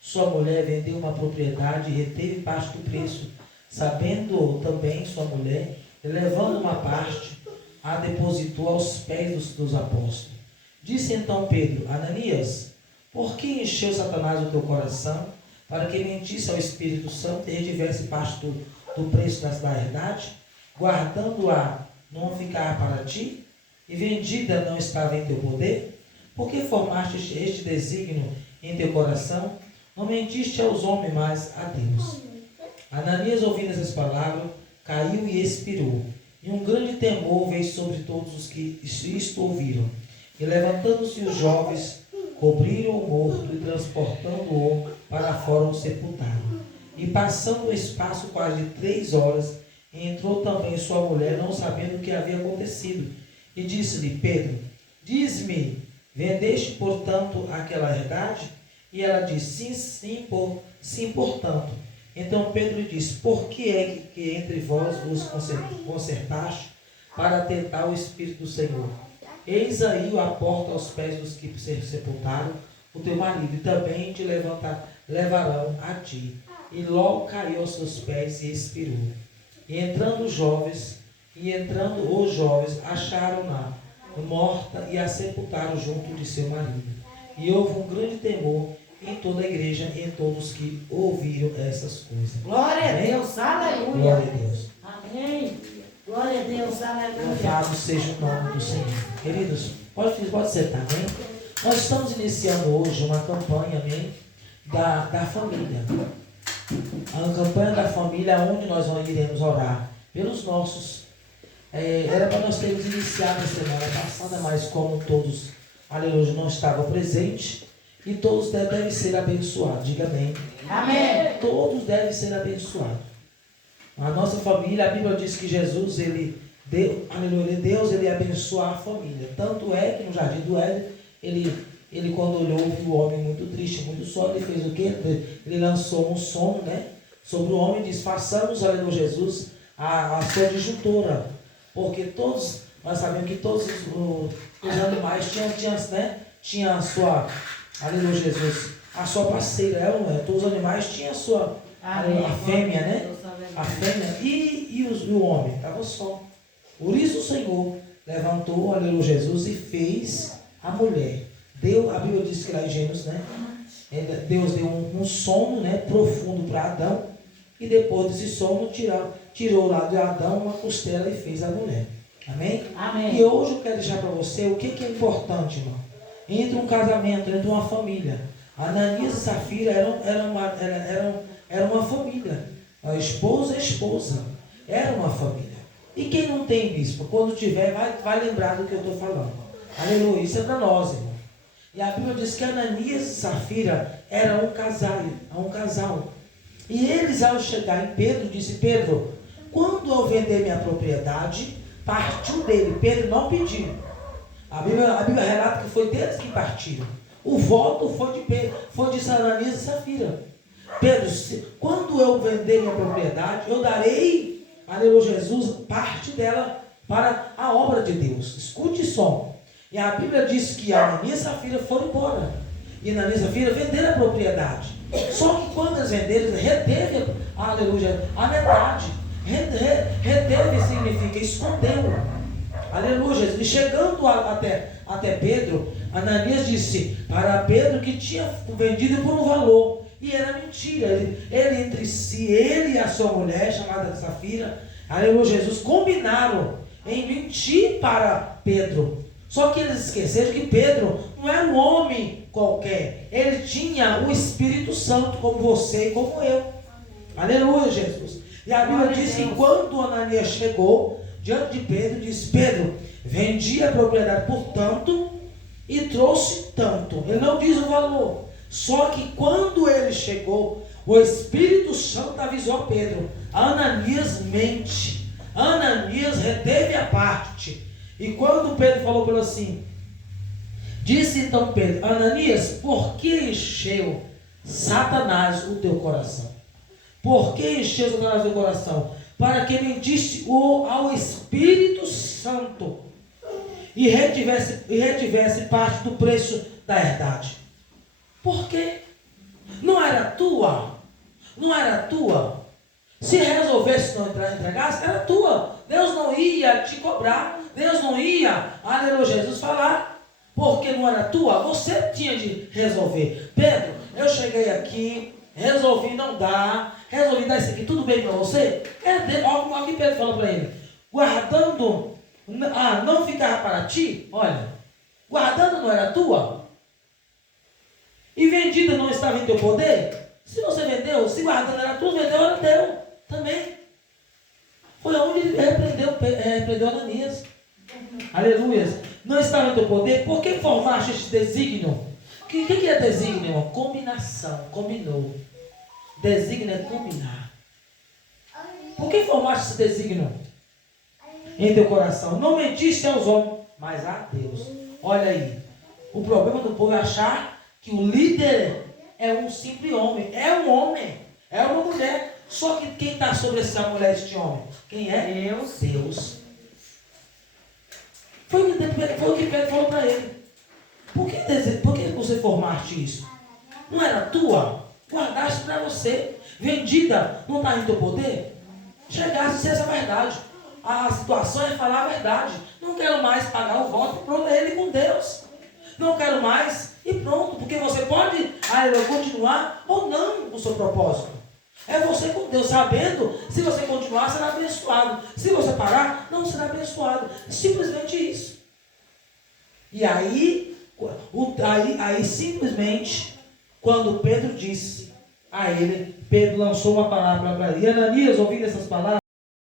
sua mulher vendeu uma propriedade e reteve parte do preço. Sabendo também sua mulher, levando uma parte, a depositou aos pés dos apóstolos. Disse então Pedro: Ananias, por que encheu Satanás o teu coração, para que mentisse ao Espírito Santo e retivesse parte do preço da herdade, guardando-a não ficar para ti, e vendida não estava em teu poder? Por que formaste este desígnio em teu coração? Não mentiste aos homens, mas a Deus. Ananias, ouvindo essas palavras, caiu e expirou. E um grande temor veio sobre todos os que isto ouviram. E levantando-se os jovens, cobriram o morto e transportando-o para fora o sepultaram. E passando o espaço quase de 3 horas, entrou também sua mulher, não sabendo o que havia acontecido. E disse-lhe: Pedro, diz-me, vendeste portanto aquela herdade? E ela disse: sim, portanto. Então Pedro lhe disse: por que é que entre vós vos concertaste para tentar o Espírito do Senhor? Eis aí a porta aos pés dos que sepultaram o teu marido, e também te levarão a ti. E logo caiu aos seus pés e expirou. E entrando os jovens, acharam-na morta e a sepultaram junto de seu marido. E houve um grande temor em toda a igreja e em todos que ouviram essas coisas. Glória a Amém? Deus, aleluia. Glória a Deus. Amém. Glória a Deus, aleluia. Louvado seja o nome do Senhor. Queridos, pode sentar, amém? Nós estamos iniciando hoje uma campanha, amém, da família. A campanha da família, onde nós iremos orar pelos nossos. Era para nós termos iniciado a semana passada, mas como todos, aleluia, não estavam presentes, e todos devem ser abençoados. Diga amém. Amém. Todos devem ser abençoados. A nossa família, a Bíblia diz que Jesus, Deus, ele abençoa a família. Tanto é que no jardim do Éden, ele quando olhou, viu o homem muito triste, muito só, ele fez o quê? Ele lançou um som, né, sobre o homem e disse: façamos, aleluia, Jesus, a sua disjuntora. Porque todos, nós sabemos que todos os animais tinham a sua, aleluia, Jesus, a sua parceira, não é? Todos os animais tinham a sua, a fêmea, né? A fêmea e o homem, estava só. Por isso o Senhor levantou, aleluia, Jesus, e fez a mulher. A Bíblia diz que lá em Gênesis, né? Deus deu um sono, né, profundo para Adão, e depois desse sono tirou lá de Adão uma costela e fez a mulher. Amém? Amém. E hoje eu quero deixar para você o que é importante, irmão. Entre um casamento, entre uma família. Ananias e Safira eram uma família. A esposa e a esposa. Era uma família. E quem não tem, bispo, quando tiver, vai lembrar do que eu estou falando. Aleluia. Isso é para nós, irmão. E a Bíblia diz que Ananias e Safira eram um casal. E eles, ao chegar em Pedro, disse: Pedro, quando eu vender minha propriedade, partiu dele. Pedro não pediu. A Bíblia relata que foi deles que partiram. O voto foi de Pedro, foi de Ananias e Safira. Pedro, quando eu vender minha propriedade, eu darei, aleluia, Jesus, parte dela para a obra de Deus. Escute só. E a Bíblia diz que Ananias e Safira foram embora. E Ananias e Safira venderam a propriedade. Só que quando eles venderam, reteve, aleluia, a metade. Reteve significa escondeu. Aleluia. E chegando até Pedro, Ananias disse para Pedro que tinha vendido por um valor. E era mentira. Ele entre si, ele e a sua mulher, chamada Safira, aleluia, Jesus, combinaram em mentir para Pedro. Só que eles esqueceram que Pedro não era um homem qualquer. Ele tinha o Espírito Santo, como você e como eu. Aleluia, Jesus. E a Bíblia diz que quando Ananias chegou diante de Pedro, disse: Pedro, vendi a propriedade por tanto e trouxe tanto. Ele não diz o valor. Só que quando ele chegou, o Espírito Santo avisou a Pedro: Ananias mente. Ananias reteve a parte. E quando Pedro falou para ele assim, disse então Pedro: Ananias, por que encheu Satanás o teu coração? Por que encheu Satanás o teu coração? Para que mentisse ao Espírito Santo e retivesse parte do preço da herdade. Por quê? Não era tua. Não era tua. Se resolvesse não entregasse, era tua. Deus não ia te cobrar. Deus não ia, aleluia, Jesus falar. Porque não era tua, você tinha de resolver. Pedro, eu cheguei aqui, resolvi não dar, resolvi dar isso aqui, tudo bem para você? Olha o que Pedro falou para ele. Guardando, não ficar para ti, olha, guardando não era tua? E vendida não estava em teu poder? Se você vendeu, se guardando era tua, vendeu era teu também. Foi onde ele repreendeu Ananias. Aleluia. Não estava em teu poder? Por que formaste este desígnio? O que é desígnio, irmão? Combinação. Combinou. Desígnio é combinar. Por que formaste esse desígnio em teu coração? Não mentiste aos homens, mas a Deus. Olha aí. O problema do povo é achar que o líder é um simples homem. É um homem. É uma mulher. Só que quem está sobre essa mulher, este homem? Quem é? Deus. Deus. Foi o que Pedro falou para ele. Por que você formaste isso? Não era tua? Guardaste para você. Vendida, não está em teu poder? Chegasse a ser essa verdade. A situação é falar a verdade. Não quero mais pagar o voto, pronto, é ele com Deus. Não quero mais e pronto. Porque você pode continuar ou não no seu propósito. É você com Deus, sabendo, se você continuar, será abençoado. Se você parar, não será abençoado. Simplesmente isso. E aí simplesmente, quando Pedro disse a ele, Pedro lançou uma palavra para ele. E Ananias, ouvindo essas palavras,